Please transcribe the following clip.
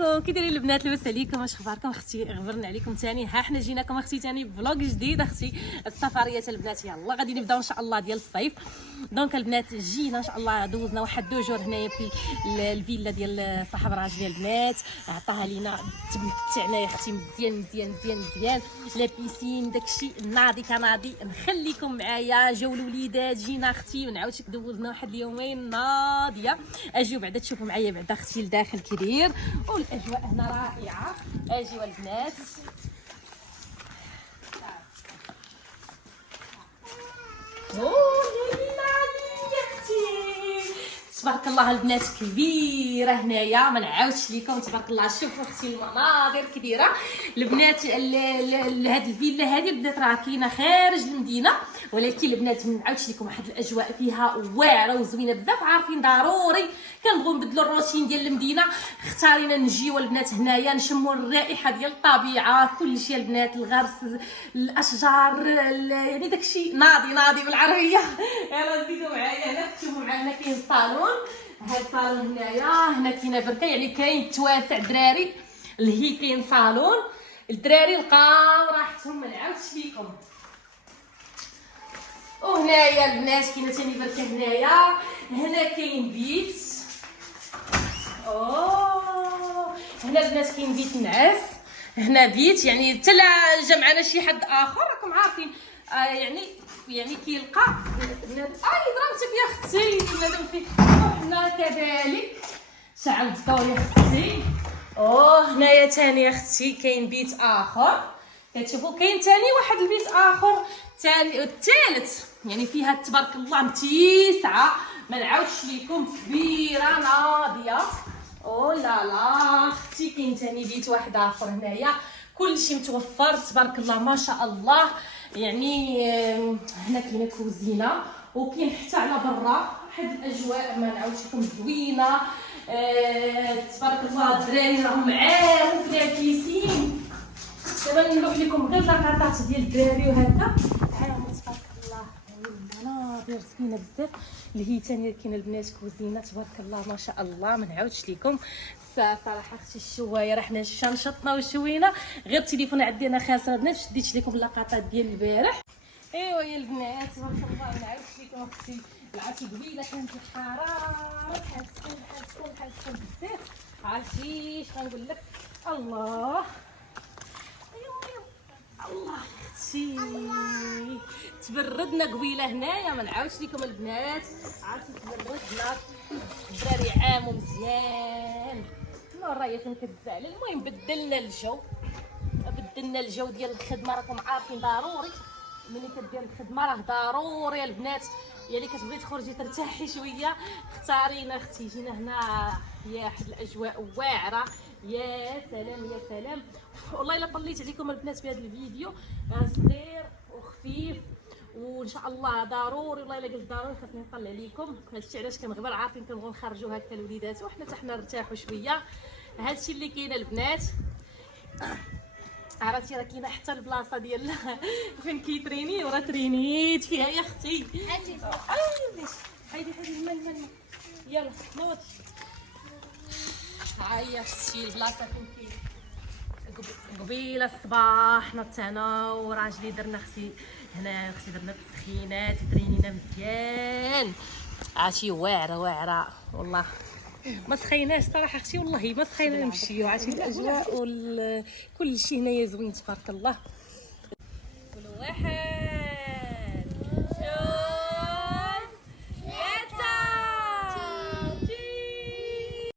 عليكم، كي دايرين البنات؟ لاباس عليكم؟ واش اخباركم اختي؟ غبرنا عليكم ثاني. ها حنا جيناكم اختي ثاني بفلوق جديد اختي. السفريه البنات يلا غادي نبداو ان شاء الله ديال الصيف. دونك البنات جينا ان شاء الله، دوزنا واحد 2 جور هنايا في الفيلا ديال صاحب راجلي البنات، عطاها لينا تمتعنا يا اختي مزيان مزيان مزيان مزيان. لا بيسين داكشي ناضي كناضي. نخليكم معايا، جاو الوليدات جينا اختي ونعاودش دوزنا واحد اليومين ناضيه. اجيو بعدا تشوفوا معايا بعدا اختي لداخل كبير، والاجواء هنا رائعه. اجيو البنات. تبارك الله البنات كبيره هنايا، ما نعاودش لكم. تبارك الله شوفوا اختي المناظر كبيره البنات. هاد الفيلا هذه البنات راه كاينه خارج المدينه، ولكن البنات ما نعاودش لكم واحد الاجواء فيها واعره وزوينه بزاف. عارفين ضروري كنبغيو نبدلوا الروتين ديال المدينه، اختارينا نجيو البنات هنايا نشموا الرائحه ديال الطبيعه، كل شيء البنات، الغرس، الاشجار، يعني داكشي ناضي بالعربيه. يلا زيدوا معايا هنا تشوفوا معنا كاين الصالون. هاد الصالون هنا كاينه بركه، يعني كاين تواسع دراري اللي هي كاين صالون. الدراري لقاو راحتهم ما نعاودش ليكم. وهنايا البنات كاينه ثاني بركه هنا كاين بيت. هنا البنات كاين بيت نعاس، هنا بيت يعني حتى لا جا معنا شي حد اخر راكم عارفين. يعني كيلقى هنا. ضربتك يا اختي بنادم فيك. وحنا كذلك شعل الضوء يا اختي. هنايا ثاني يا اختي كاين بيت اخر، كتشوفوا كاين ثاني واحد البيت اخر ثاني الثالث، يعني فيها تبارك الله متيسعه ما نعاودش لكم، كبيره ناضيه. لا اختي كاين ثاني بيت واحد اخر هنايا، كلشي متوفر تبارك الله ما شاء الله. يعني هنا كاينه كوزينه، وكاين حتى على برا واحد الاجواء ما نعاودش لكم زوينه. تبارك الله الدراري راهم معاهم في البيسين. دابا نلوح لكم غير لاكاطات ديال الدراري وهكا. تبارك الله المناظر زوينه بزاف. اللي هي ثاني كاينه البنات كوزينه تبارك الله ما شاء الله ما نعاودش لكم. صراحه اختي الشوايه راه حنا شنشطنا وشوينا، غير التليفون عندي انا خاسره البنات، شديت لكم اللقطات ديال البارح. ايوا يا البنات تبارك الله ما نعاودش لكم اختي. العافيه قبيله كانت الحراره حاسه بزاف. عرفتي اش غنقول لك؟ الله الله اختي تبردنا قبيله هنايا ما نعاودش لكم البنات. عرفتي تبردنا، الدراري عاموا مزيان. راهي فين كتزعل. المهم بدلنا الجو ديال الخدمه. راكم عارفين ضروري ملي كدير الخدمه راه ضروري البنات، يعني كتبغي تخرجي ترتاحي شويه. اختارينا اختي جينا هنا، يا واحد الاجواء واعره. يا سلام يا سلام. والله الا طليت عليكم البنات بهذا الفيديو صغير وخفيف، وان شاء الله ضروري والله الا قلت ضروري خاصني نطلع عليكم. هادشي علاش كنغبر، عارفين كنبغيو نخرجوا هكا الوليدات وحنا حتى حنا نرتاحوا شويه. هادشي اللي كاين البنات. عرفتي راه كاينه حتى البلاصه ديال فين كيتريني، وراه ترينيت فيها يا اختي. حيدي الماء يلا نوض. ها هي اختي البلاصه فين كاين قبيله الصباح نطعنا وراجلي درنا اختي هنا. اختي درنا التسخينات ترينينا مزيان. عرفتي واعره والله. ما سخيناش صراحه اختي، والله ما سخينا نمشيو. عرفتي الاجواء كل شيء هنايا زوين تبارك الله. كل واحد